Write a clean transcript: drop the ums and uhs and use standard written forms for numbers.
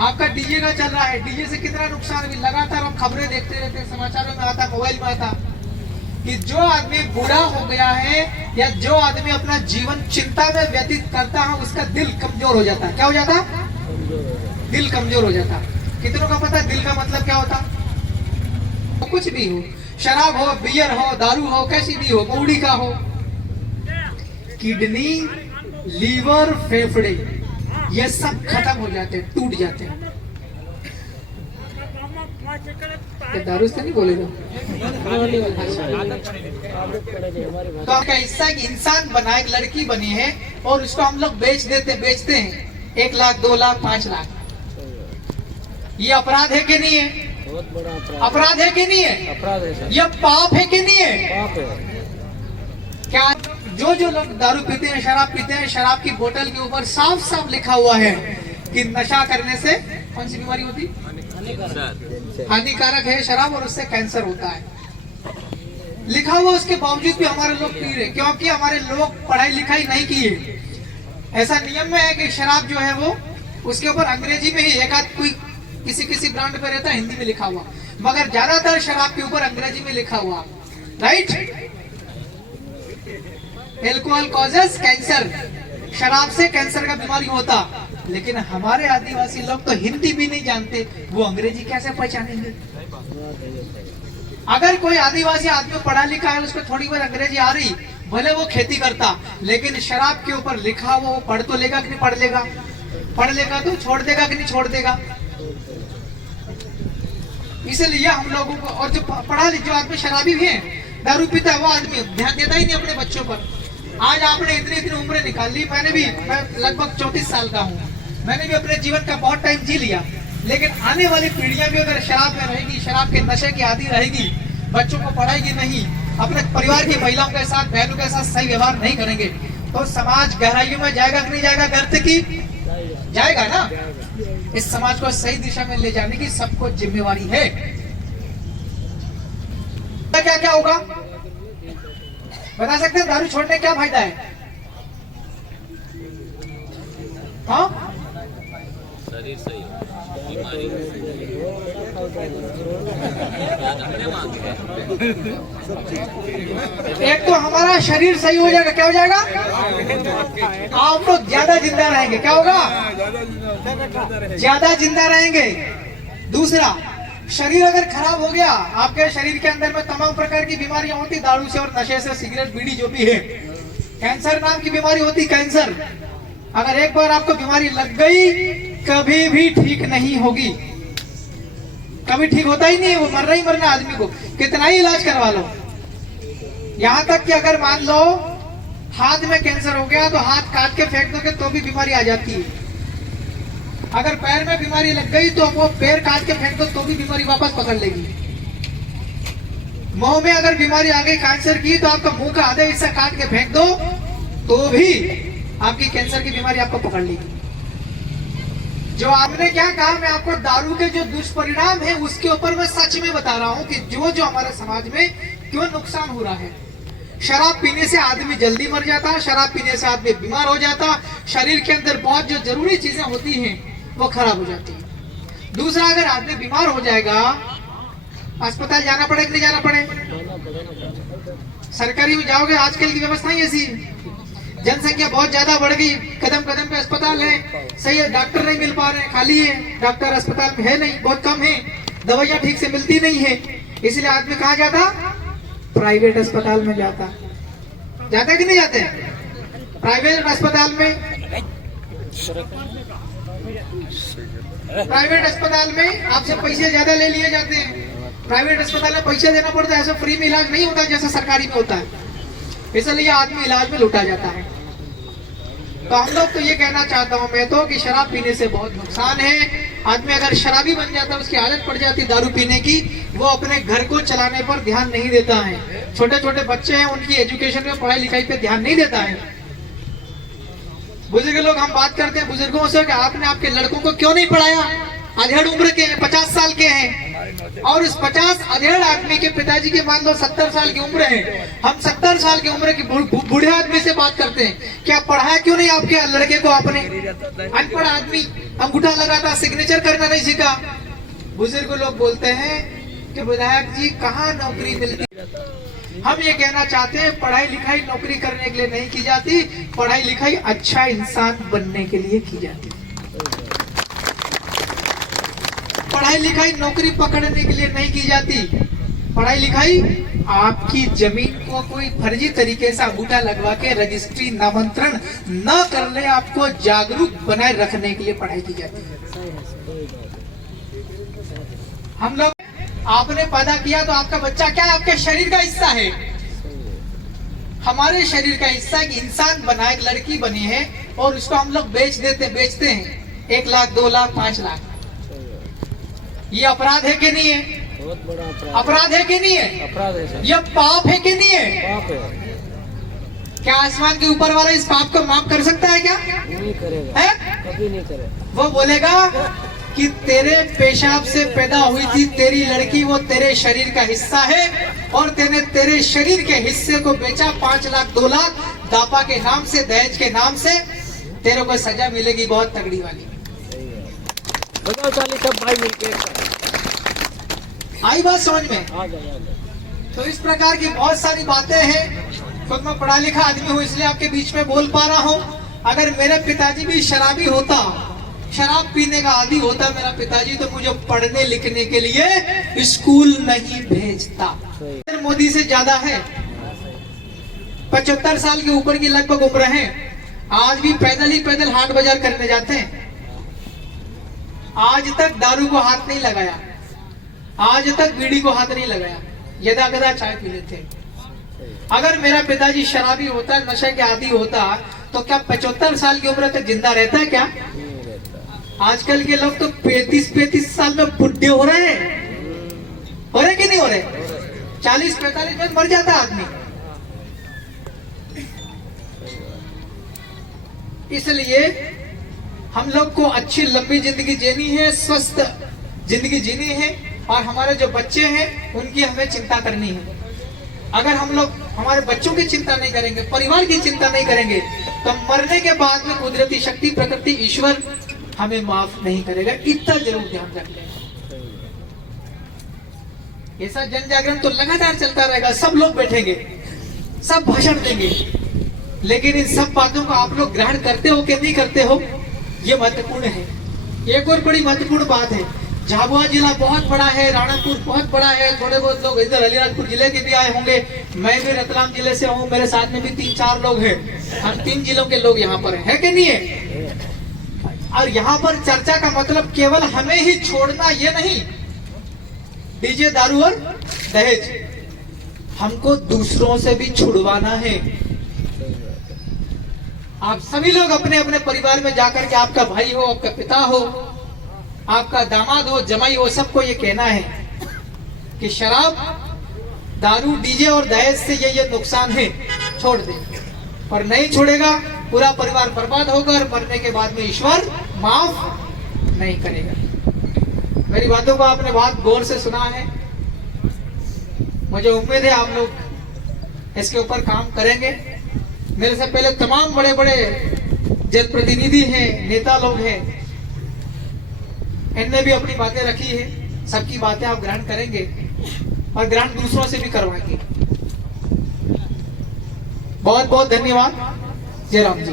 आपका डीजे का चल रहा है, डीजे से कितना नुकसान भी, लगातार हम खबरें देखते रहते हैं, समाचारों में आता, मोबाइल में आता कि जो आदमी बूढ़ा हो गया है या जो आदमी अपना जीवन चिंता में व्यतीत करता है उसका दिल कमजोर हो जाता है। क्या हो जाता? दिल कमजोर हो जाता। कितनों का पता है दिल का मतलब क्या होता? कुछ भी हो, शराब हो, बियर हो, दारू हो, कैसी भी हो, मौड़ी का हो, किडनी, लीवर, फेफड़े ये सब खत्म हो जाते हैं, टूट जाते हैं। दारू से नहीं बोलेगा तो आपका हिस्सा एक इंसान बना, एक लड़की बनी है और उसको हम लोग बेचते हैं 1 लाख, 2 लाख, 5 लाख। ये अपराध है कि नहीं है? बहुत बड़ा अपराध है कि नहीं है? अपराध है सर। ये पाप है कि नहीं है? पाप है। क्या जो लोग दारू पीते हैं, शराब पीते हैं, शराब की बोतल के ऊपर साफ साफ लिखा हुआ है कि नशा करने से कौन सी बीमारी होती? हानिकारक है शराब और उससे कैंसर होता है, लिखा हुआ। उसके बावजूद भी हमारे लोग पी रहे, क्योंकि हमारे लोग पढ़ाई लिखाई नहीं किए। ऐसा नियम में है कि शराब जो है वो उसके ऊपर अंग्रेजी में ही एक आध कोई किसी ब्रांड पे रहता है हिंदी में लिखा हुआ, मगर ज्यादातर शराब के ऊपर अंग्रेजी में लिखा हुआ, राइट? एल्कोहल कॉजेस कैंसर, शराब से कैंसर का बीमारी होता। लेकिन हमारे आदिवासी लोग तो हिंदी भी नहीं जानते, वो अंग्रेजी कैसे पहचानेंगे? अगर कोई आदिवासी आदमी पढ़ा लिखा है, उसको थोड़ी बहुत अंग्रेजी आ रही, भले वो खेती करता, लेकिन शराब के ऊपर लिखा हुआ वो पढ़ तो लेगा कि नहीं पढ़ लेगा? पढ़ लेगा तो छोड़ देगा कि नहीं छोड़ देगा? इसलिए हम लोगों को, और जो पढ़ा जो आदमी शराबी भी है, दारू पीता है, वो आदमी ध्यान देता ही नहीं अपने बच्चों पर। आज आपने इतनी उम्र निकाल ली, मैं लगभग 34 साल का हूँ, मैंने भी अपने जीवन का बहुत टाइम जी लिया, लेकिन आने वाली पीढ़ियां भी अगर शराब में रहेगी, शराब के नशे की आदी रहेगी, बच्चों को पढ़ाएगी नहीं, अपने परिवार की महिलाओं के साथ, बहनों के साथ सही व्यवहार नहीं करेंगे, तो समाज गहराइयों में जाएगा कि नहीं जाएगा? गर्त की जाएगा ना। इस समाज को सही दिशा में ले जाने की सबको जिम्मेवारी है। क्या क्या होगा बता सकते हैं? दारू छोड़ने क्या फायदा है? हाँ, शरीर सही हो, बीमारी एक तो हमारा शरीर सही हो जाएगा, क्या हो जाएगा? आप लोग ज्यादा जिंदा रहेंगे। क्या होगा? ज्यादा जिंदा रहेंगे। दूसरा, शरीर अगर खराब हो गया, आपके शरीर के अंदर में तमाम प्रकार की बीमारियां होती, दारू से और नशे से, सिगरेट बीड़ी जो भी है, कैंसर नाम की बीमारी होती, कैंसर। अगर एक बार आपको बीमारी लग गई, कभी भी ठीक नहीं होगी, कभी ठीक होता ही नहीं है, वो मरना ही मरना आदमी को, कितना ही इलाज करवा लो। यहाँ तक कि अगर मान लो हाथ में कैंसर हो गया तो हाथ काट के फेंक दोगे तो भी बीमारी आ जाती है। अगर पैर में बीमारी लग गई तो वो पैर काट के फेंक दो तो भी बीमारी वापस पकड़ लेगी। मुंह में अगर बीमारी आ गई कैंसर की, तो आपका मुंह का आधा हिस्सा काट के फेंक दो तो भी आपकी कैंसर की बीमारी आपको पकड़ लेगी। जो आपने क्या कहा, मैं आपको दारू के जो दुष्परिणाम है उसके ऊपर मैं सच में बता रहा हूँ कि जो हमारे समाज में क्यों नुकसान हो रहा है। शराब पीने से आदमी जल्दी मर जाता, शराब पीने से आदमी बीमार हो जाता, शरीर के अंदर बहुत जो जरूरी चीजें होती हैं वो खराब हो जाती है। दूसरा, अगर आदमी बीमार हो जाएगा, अस्पताल जाना पड़े कि नहीं जाना पड़े? सरकारी में जाओगे, आजकल की व्यवस्था ही ऐसी, जनसंख्या बहुत ज्यादा बढ़ गई, कदम कदम पे अस्पताल है, सही है, डॉक्टर नहीं मिल पा रहे हैं, खाली है डॉक्टर, अस्पताल में है नहीं, बहुत कम है, दवाइयां ठीक से मिलती नहीं है, इसलिए आदमी कहाँ जाता? प्राइवेट अस्पताल में जाता कि नहीं जाते? प्राइवेट अस्पताल में आपसे पैसे ज्यादा ले लिए जाते हैं। प्राइवेट अस्पताल में पैसे देना पड़ता है, ऐसा फ्री में इलाज नहीं होता जैसा सरकारी में होता है, इसलिए आदमी इलाज में लुटा जाता है। तो हम लोग तो ये कहना चाहता हूँ मैं तो कि शराब पीने से बहुत नुकसान है। आदमी अगर शराबी बन जाता है, उसकी आदत पड़ जाती दारू पीने की, वो अपने घर को चलाने पर ध्यान नहीं देता है। छोटे छोटे बच्चे हैं, उनकी एजुकेशन में, पढ़ाई लिखाई पे ध्यान नहीं देता है। बुजुर्ग लोग, हम बात करते हैं बुजुर्गों से कि आपने आपके लड़कों को क्यों नहीं पढ़ाया? अधेड़ उम्र के हैं, 50 साल के हैं, और इस 50 अधेड़ आदमी के पिताजी के मान लो 70 साल की उम्र है। हम 70 साल की उम्र के बूढ़े आदमी से बात करते हैं, क्या पढ़ाया क्यों नहीं आपके लड़के को आपने? अनपढ़ आदमी अंगूठा लगाता, सिग्नेचर करना नहीं सीखा। बुजुर्ग लोग बोलते हैं कि विधायक जी कहाँ नौकरी मिलती। हम ये कहना चाहते हैं पढ़ाई लिखाई नौकरी करने के लिए नहीं की जाती, पढ़ाई लिखाई अच्छा इंसान बनने के लिए की जाती है। पढ़ाई लिखाई नौकरी पकड़ने के लिए नहीं की जाती। पढ़ाई लिखाई आपकी जमीन को कोई फर्जी तरीके से अंगूठा लगवा के रजिस्ट्री नामांतरण न कर ले, आपको जागरूक बनाए रखने के लिए पढ़ाई की जाती है। हम लोग, आपने पैदा किया तो आपका बच्चा क्या है? आपके शरीर का हिस्सा है। हमारे शरीर का हिस्सा एक इंसान बना, एक लड़की बनी है और उसको हम लोग बेचते हैं 1 लाख 2 लाख 5 लाख। ये अपराध है कि नहीं है? बहुत बड़ा अपराध है कि नहीं है? अपराध है सर। ये पाप है कि नहीं है? पाप है। क्या आसमान के ऊपर वाला इस पाप को माफ कर सकता है क्या? नहीं करेगा, है? कभी नहीं करेगा। वो बोलेगा कि तेरे पेशाब से पैदा हुई थी तेरी लड़की, वो तेरे शरीर का हिस्सा है और तेने तेरे शरीर के हिस्से को बेचा 5 लाख 2 लाख दापा के नाम से, दहेज के नाम से। तेरे को सजा मिलेगी बहुत तगड़ी वाली। बजाओ ताली सब भाई मिलके। आई बात समझ में? आ जाओ। तो इस प्रकार की बहुत सारी बातें हैं। खुद मैं पढ़ा लिखा आदमी हूँ इसलिए आपके बीच में बोल पा रहा हूँ। अगर मेरे पिताजी भी शराबी होता, शराब पीने का आदी होता मेरा पिताजी, तो मुझे पढ़ने लिखने के लिए स्कूल नहीं भेजता। मोदी से ज्यादा है, 75 साल के ऊपर की लगभग उम्र है, आज भी पैदल ही पैदल हाट बाजार करने जाते हैं। आज तक दारू को हाथ नहीं लगाया, आज तक बीड़ी को हाथ नहीं लगाया, यदा कदा चाय पी लेते हैं। अगर मेरा पिताजी शराबी होता, नशे के आदी होता, तो क्या 75 साल की उम्र तक जिंदा रहता है क्या? आजकल के लोग तो 35 साल में बुढ़े हो रहे हैं। हो रहे कि नहीं हो रहे? 40-45 में मर जाता आदमी। इसलिए हम लोग को अच्छी लंबी जिंदगी जीनी है, स्वस्थ जिंदगी जीनी है, और हमारे जो बच्चे हैं उनकी हमें चिंता करनी है। अगर हम लोग हमारे बच्चों की चिंता नहीं करेंगे, परिवार की चिंता नहीं करेंगे, तो मरने के बाद में कुदरती शक्ति, प्रकृति, ईश्वर हमें माफ नहीं करेगा। इतना जरूर ध्यान रख लें। ऐसा जन जागरण तो लगातार चलता रहेगा, सब लोग बैठेंगे, सब भाषण देंगे, लेकिन इन सब बातों को आप लोग ग्रहण करते हो कि नहीं करते हो, ये महत्वपूर्ण है। एक और बड़ी महत्वपूर्ण बात है, झाबुआ जिला बहुत बड़ा है, राणापुर बहुत बड़ा है, थोड़े बहुत लोग इधर अलीराजपुर जिले के भी आए होंगे, मैं भी रतलाम जिले से हूँ, मेरे साथ में भी 3-4 लोग हैं। हम 3 जिलों के लोग यहाँ पर है कि नहीं है? और यहाँ पर चर्चा का मतलब केवल हमें ही छोड़ना ये नहीं, डीजे, दारू और दहेज, हमको दूसरों से भी छुड़वाना है। आप सभी लोग अपने अपने परिवार में जाकर के, आपका भाई हो, आपका पिता हो, आपका दामाद हो, जमाई हो, सबको ये कहना है कि शराब, दारू, डीजे और दहेज से ये नुकसान है, छोड़ दे। और नहीं छोड़ेगा पूरा परिवार बर्बाद होगा और मरने के बाद में ईश्वर माफ नहीं करेगा। मेरी बातों को आपने बहुत गौर से सुना है, मुझे उम्मीद है आप लोग इसके ऊपर काम करेंगे। मेरे से पहले तमाम बड़े बड़े जनप्रतिनिधि हैं, नेता लोग हैं, इनने भी अपनी बातें रखी है। सबकी बातें आप ग्रहण करेंगे और ग्रहण दूसरों से भी करवाएंगे। बहुत बहुत धन्यवाद। जय राम जी।